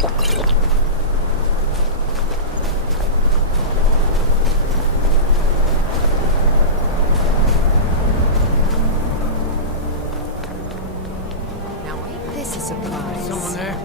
Now ain't this a surprise? Someone there?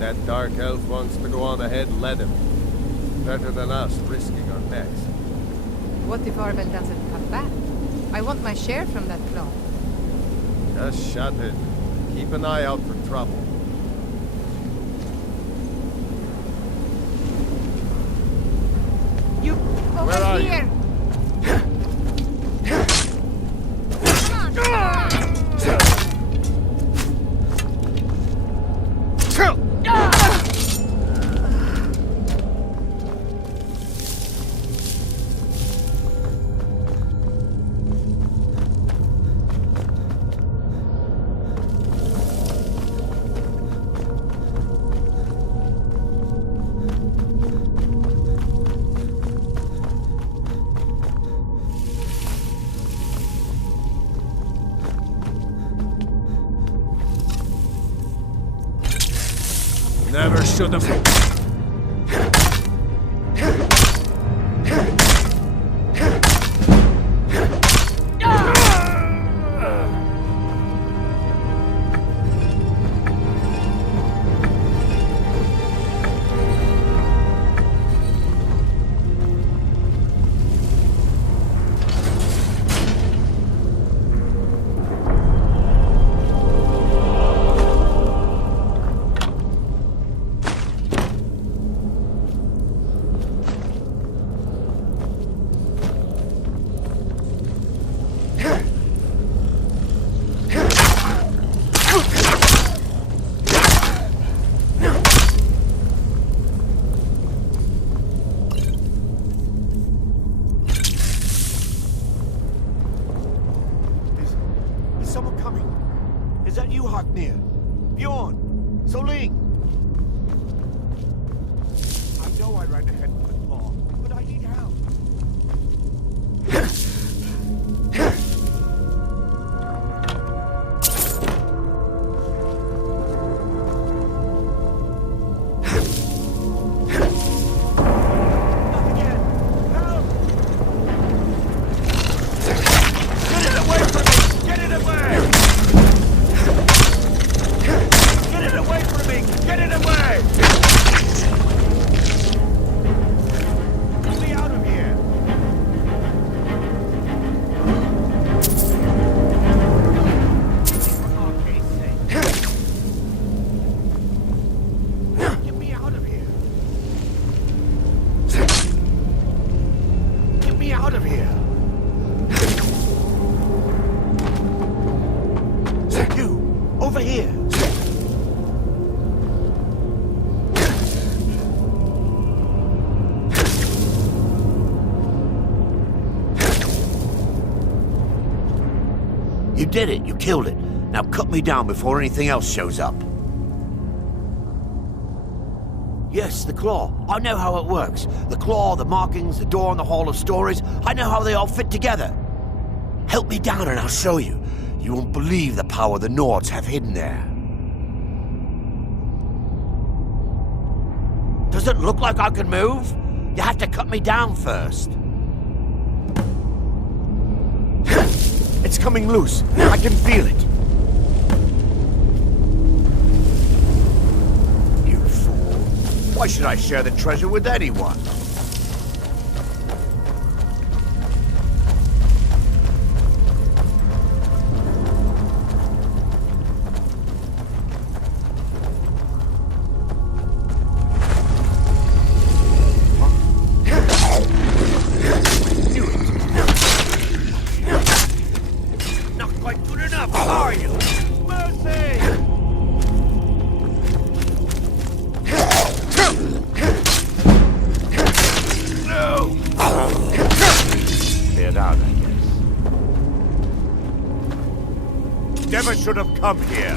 That dark elf wants to go on ahead, let him. Better than us risking our necks. What if Arben doesn't come back? I want my share from that claw. Just shut it. Keep an eye out for trouble. You Where over are here! Never should have. You did it. You killed it. Now cut me down before anything else shows up. Yes, the claw. I know how it works. The claw, the markings, the door in the Hall of Stories. I know how they all fit together. Help me down and I'll show you. You won't believe the power the Nords have hidden there. Does it look like I can move? You have to cut me down first. coming loose. I can feel it. You fool. Why should I share the treasure with anyone? Never should have come here.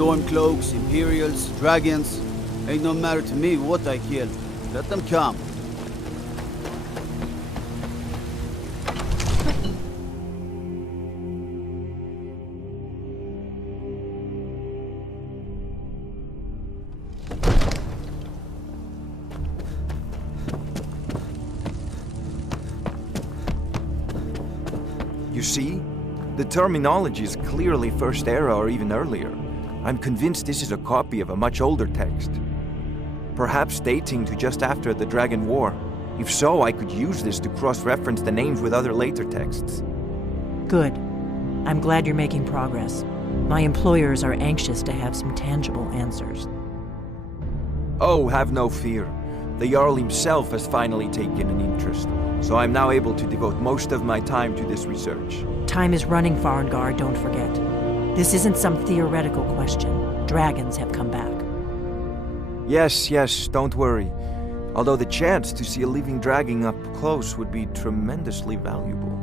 Stormcloaks, Imperials, Dragons. Ain't no matter to me what I kill. Let them come. You see? The terminology is clearly First Era or even earlier. I'm convinced this is a copy of a much older text. Perhaps dating to just after the Dragon War. If so, I could use this to cross-reference the names with other later texts. Good. I'm glad you're making progress. My employers are anxious to have some tangible answers. Oh, have no fear. The Jarl himself has finally taken an interest, so I'm now able to devote most of my time to this research. Time is running, Farengar, don't forget. This isn't some theoretical question. Dragons have come back. Yes, don't worry. Although the chance to see a living dragon up close would be tremendously valuable.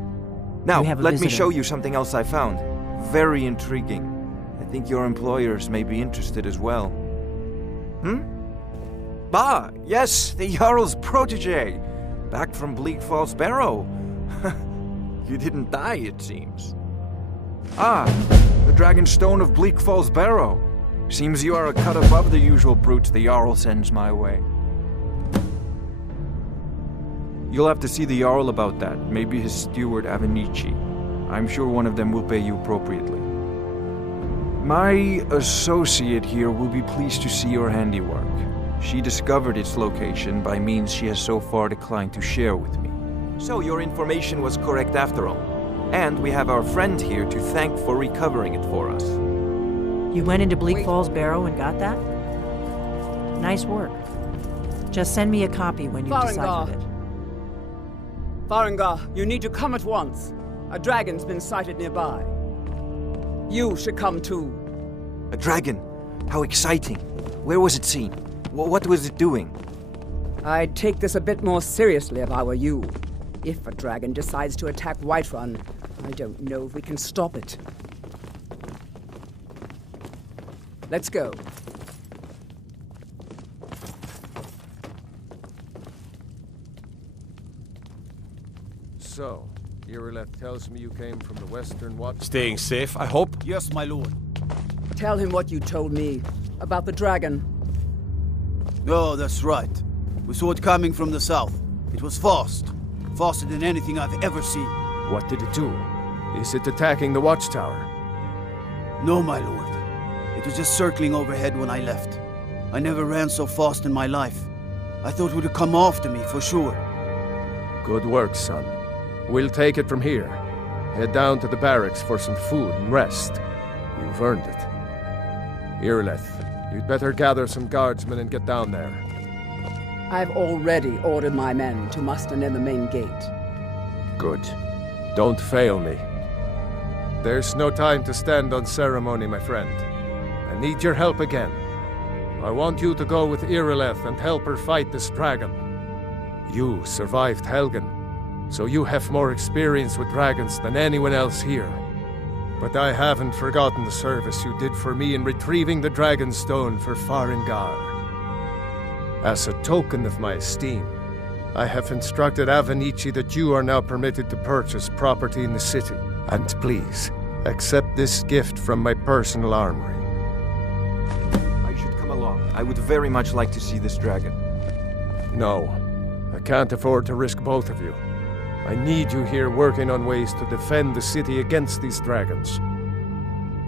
Now, let me show you something else I found. Very intriguing. I think your employers may be interested as well. Ah, yes, the Jarl's protege. Back from Bleak Falls Borrow. You didn't die, it seems. Ah, the Dragon Stone of Bleak Falls Borrow. Seems you are a cut above the usual brutes the Jarl sends my way. You'll have to see the Jarl about that, maybe his steward Avenici. I'm sure one of them will pay you appropriately. My associate here will be pleased to see your handiwork. She discovered its location by means she has so far declined to share with me. So your information was correct after all. And we have our friend here to thank for recovering it for us. You went into Bleak Falls Borrow and got that? Nice work. Just send me a copy when you've deciphered it. Farengar, you need to come at once. A dragon's been sighted nearby. You should come too. A dragon? How exciting. Where was it seen? What was it doing? I'd take this a bit more seriously if I were you. If a dragon decides to attack Whiterun, I don't know if we can stop it. Let's go. So, Irileth tells me you came from the Western Watch. Staying safe, I hope? Yes, my lord. Tell him what you told me about the dragon. Oh, that's right. We saw it coming from the south. It was fast. Faster than anything I've ever seen. What did it do? Is it attacking the watchtower? No, my lord. It was just circling overhead when I left. I never ran so fast in my life. I thought it would come after me, for sure. Good work, son. We'll take it from here. Head down to the barracks for some food and rest. You've earned it. Irileth, you'd better gather some guardsmen and get down there. I've already ordered my men to muster near the main gate. Good. Don't fail me. There's no time to stand on ceremony, my friend. I need your help again. I want you to go with Irileth and help her fight this dragon. You survived Helgen, so you have more experience with dragons than anyone else here. But I haven't forgotten the service you did for me in retrieving the Dragon Stone for Farengar. As a token of my esteem, I have instructed Avenici that you are now permitted to purchase property in the city. And please, accept this gift from my personal armory. I should come along. I would very much like to see this dragon. No, I can't afford to risk both of you. I need you here working on ways to defend the city against these dragons.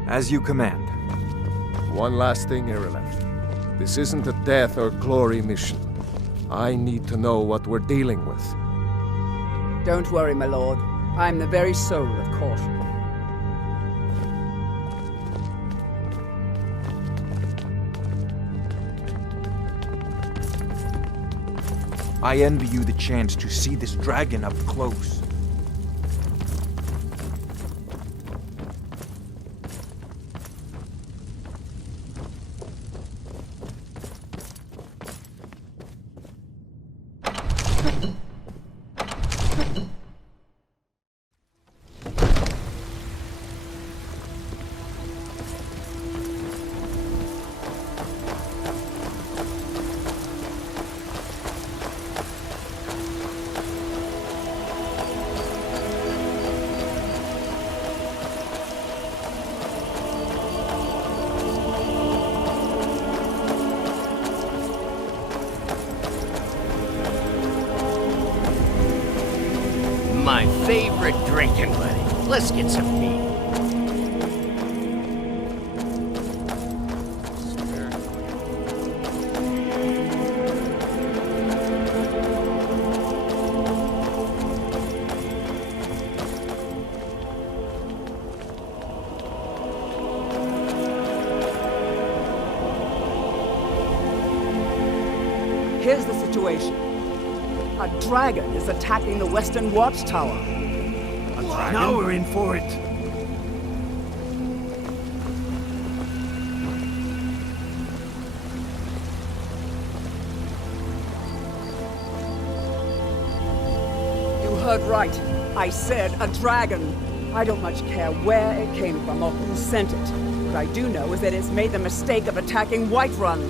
As you command. One last thing, Irileth. This isn't a death or glory mission. I need to know what we're dealing with. Don't worry, my lord. I'm the very soul of caution. I envy you the chance to see this dragon up close. Let's get some meat. Here's the situation. A dragon is attacking the Western Watchtower. Now we're in for it. You heard right. I said a dragon. I don't much care where it came from or who sent it. What I do know is that it's made the mistake of attacking Whiterun.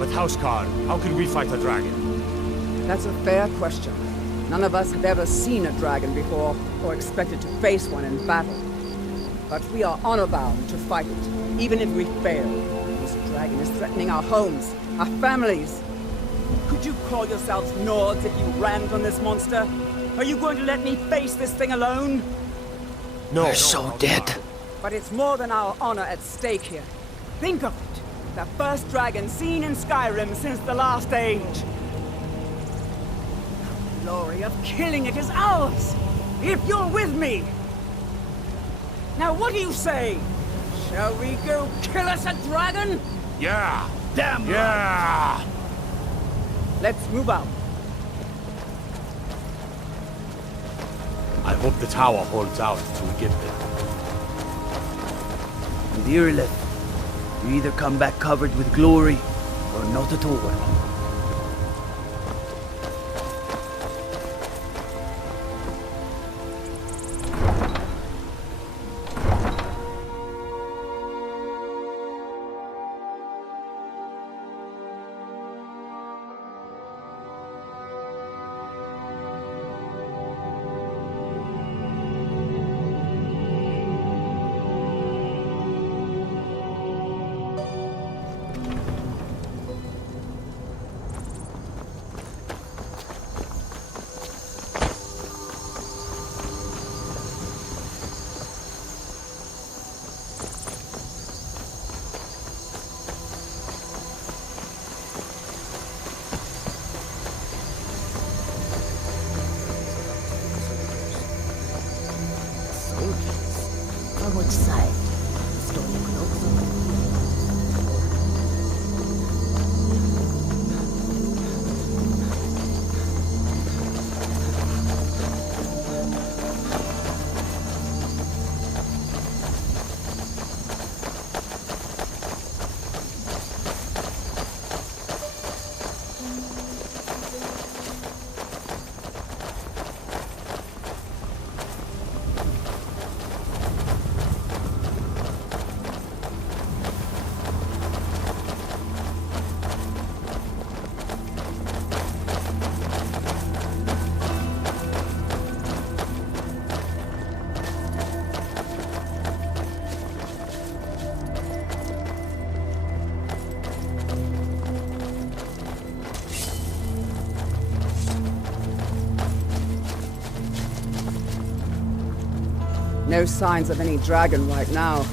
But Housecarl, how can we fight a dragon? That's a fair question. None of us have ever seen a dragon before, or expected to face one in battle. But we are honor-bound to fight it, even if we fail. This dragon is threatening our homes, our families. Could you call yourselves Nords if you ran from this monster? Are you going to let me face this thing alone? No. We're so dead. But it's more than our honor at stake here. Think of it. The first dragon seen in Skyrim since the Last Age. The glory of killing it is ours, if you're with me. Now what do you say? Shall we go kill us a dragon? Yeah! Damn! Yeah! Let's move out. I hope the tower holds out until we get there. With Irileth, you either come back covered with glory, or not at all. On which side? Stormy cloaks. No signs of any dragon right now,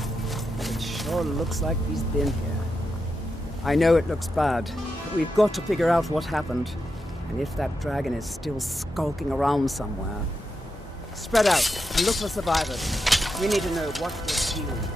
but it sure looks like he's been here. I know it looks bad, but we've got to figure out what happened, and if that dragon is still skulking around somewhere. Spread out and look for survivors. We need to know what was healed.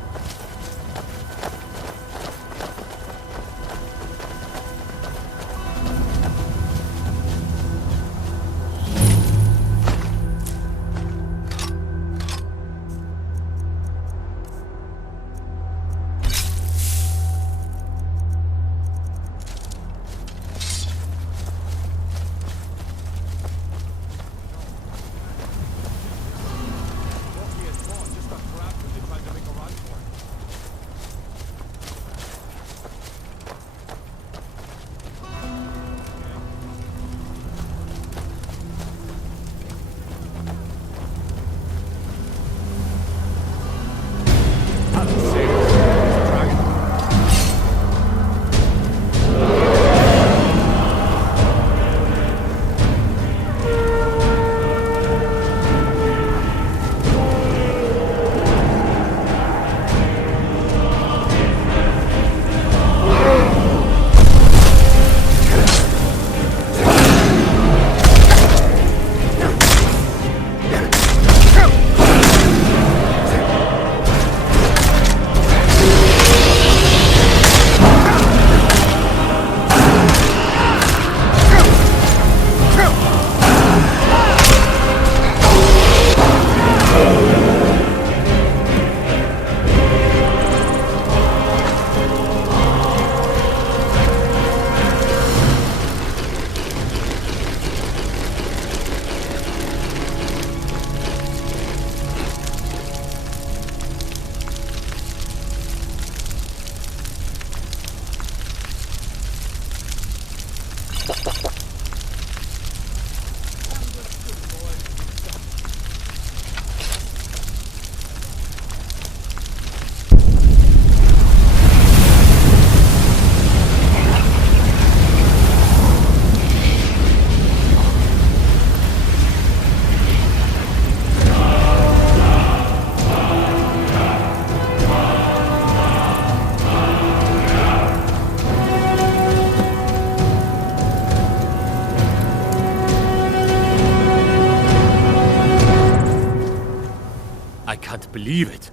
believe it.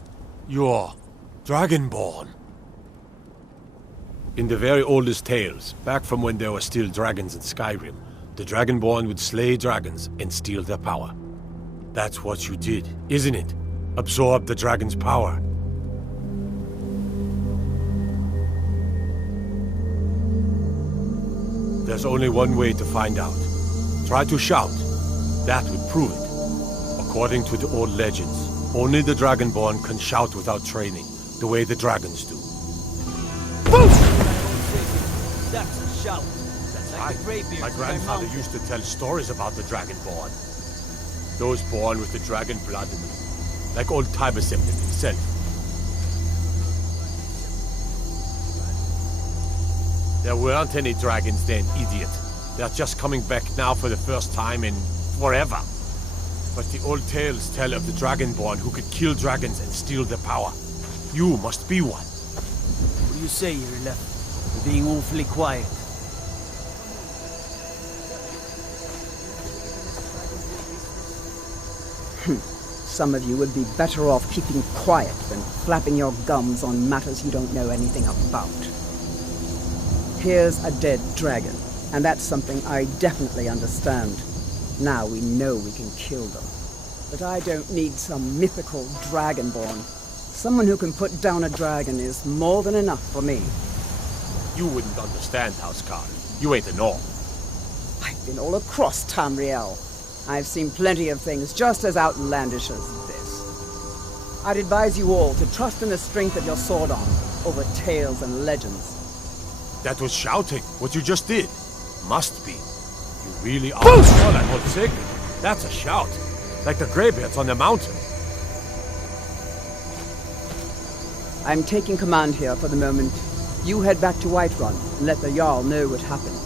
You're Dragonborn. In the very oldest tales, back from when there were still dragons in Skyrim, the Dragonborn would slay dragons and steal their power. That's what you did, isn't it? Absorb the dragon's power. There's only one way to find out. Try to shout. That would prove it. According to the old legends, only the Dragonborn can shout without training, the way the dragons do. That's a shout. That's like the graybeards. My grandfather used to tell stories about the Dragonborn. Those born with the dragon blood in them. Like old Tibersem himself. There weren't any dragons then, idiot. They're just coming back now for the first time in forever. But the old tales tell of the Dragonborn who could kill dragons and steal their power. You must be one. What do you say, Irileth? You're being awfully quiet. Some of you would be better off keeping quiet than flapping your gums on matters you don't know anything about. Here's a dead dragon, and that's something I definitely understand. Now we know we can kill them. But I don't need some mythical dragonborn. Someone who can put down a dragon is more than enough for me. You wouldn't understand, Housecarl. You ain't a Norm. I've been all across Tamriel. I've seen plenty of things just as outlandish as this. I'd advise you all to trust in the strength of your sword arm over tales and legends. That was shouting, what you just did. Must be. You really are all I hold sacred. That's a shout. Like the graybeards on the mountain. I'm taking command here for the moment. You head back to Whiterun and let the Jarl know what happened.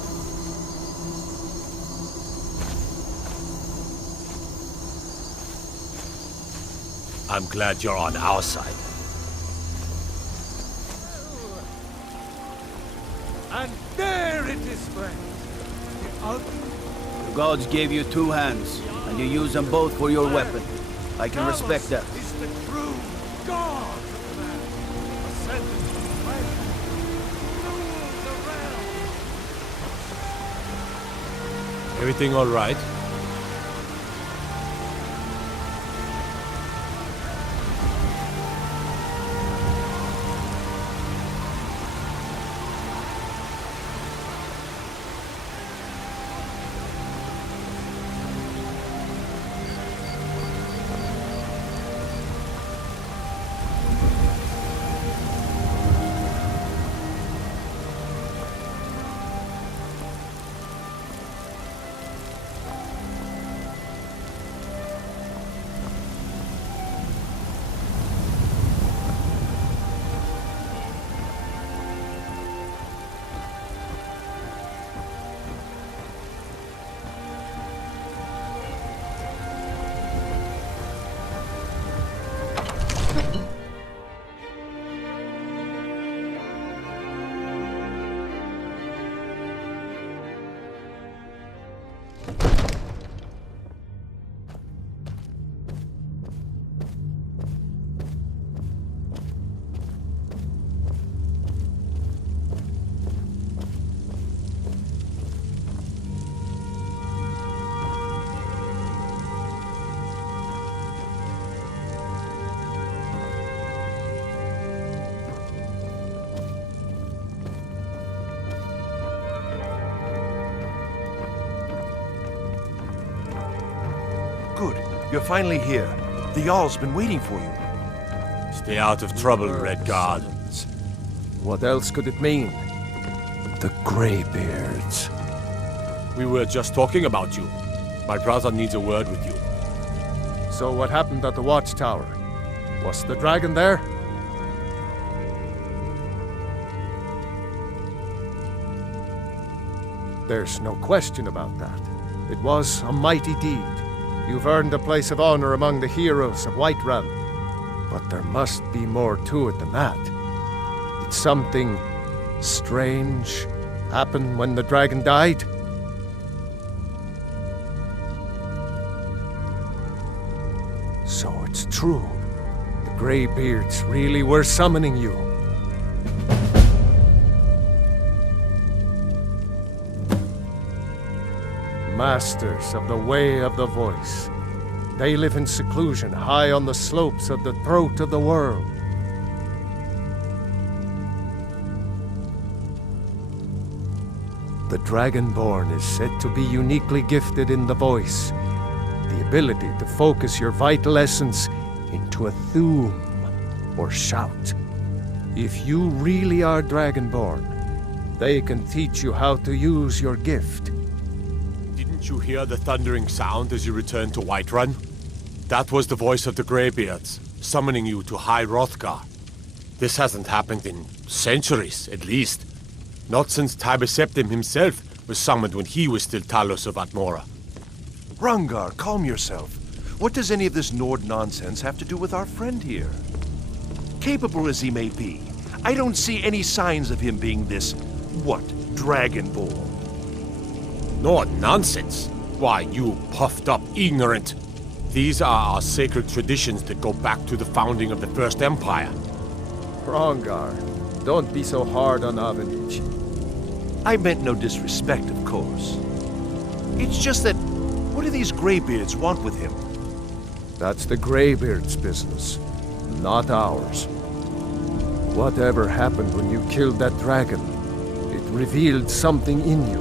I'm glad you're on our side. And there it is, friend. The gods gave you two hands, and you use them both for your weapon. I can respect that. Is the true God of man, ascended to flesh, rules the realm. Everything all right? Good. You're finally here. The Jarl's been waiting for you. Stay out of trouble, Redguard. What else could it mean? The Greybeards. We were just talking about you. My brother needs a word with you. So what happened at the watchtower? Was the dragon there? There's no question about that. It was a mighty deed. You've earned a place of honor among the heroes of Whiterun. But there must be more to it than that. Did something strange happen when the dragon died? So it's true. The Greybeards really were summoning you. Masters of the Way of the Voice. They live in seclusion high on the slopes of the throat of the world. The Dragonborn is said to be uniquely gifted in the voice, the ability to focus your vital essence into a thum, or shout. If you really are Dragonborn, they can teach you how to use your gift. Didn't you hear the thundering sound as you returned to Whiterun? That was the voice of the Greybeards, summoning you to High Hrothgar. This hasn't happened in centuries, at least. Not since Tiber Septim himself was summoned when he was still Talos of Atmora. Rungar, calm yourself. What does any of this Nord nonsense have to do with our friend here? Capable as he may be, I don't see any signs of him being this, Dragonborn. Nord nonsense? Why, you puffed up ignorant. These are our sacred traditions that go back to the founding of the First Empire. Rongar, don't be so hard on Avenich. I meant no disrespect, of course. It's just that, what do these Greybeards want with him? That's the Greybeards' business, not ours. Whatever happened when you killed that dragon, it revealed something in you,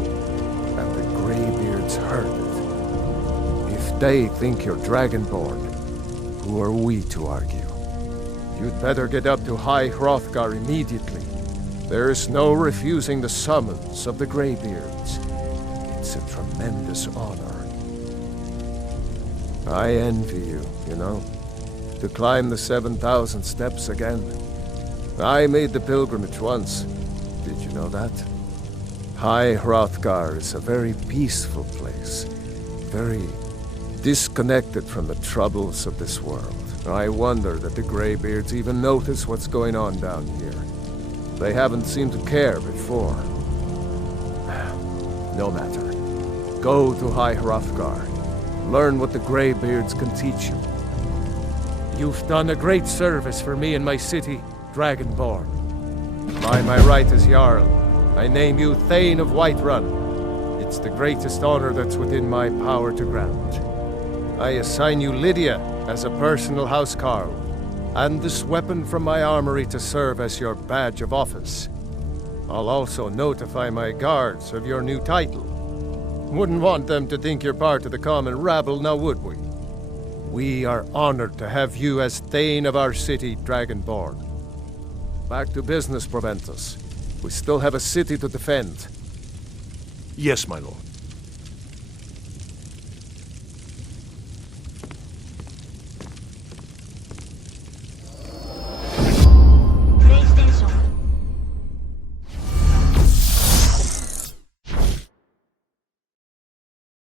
and the Greybeards heard it. If they think you're Dragonborn, who are we to argue? You'd better get up to High Hrothgar immediately. There's no refusing the summons of the Greybeards. It's a tremendous honor. I envy you, you know, to climb the 7,000 steps again. I made the pilgrimage once. Did you know that? High Hrothgar is a very peaceful place, very disconnected from the troubles of this world. I wonder that the Greybeards even notice what's going on down here. They haven't seemed to care before. No matter. Go to High Hrothgar. Learn what the Greybeards can teach you. You've done a great service for me and my city, Dragonborn. By my right as Jarl, I name you Thane of Whiterun. It's the greatest honor that's within my power to grant. I assign you Lydia as a personal housecarl, and this weapon from my armory to serve as your badge of office. I'll also notify my guards of your new title. Wouldn't want them to think you're part of the common rabble, now would we? We are honored to have you as Thane of our city, Dragonborn. Back to business, Proventus. We still have a city to defend. Yes, my lord.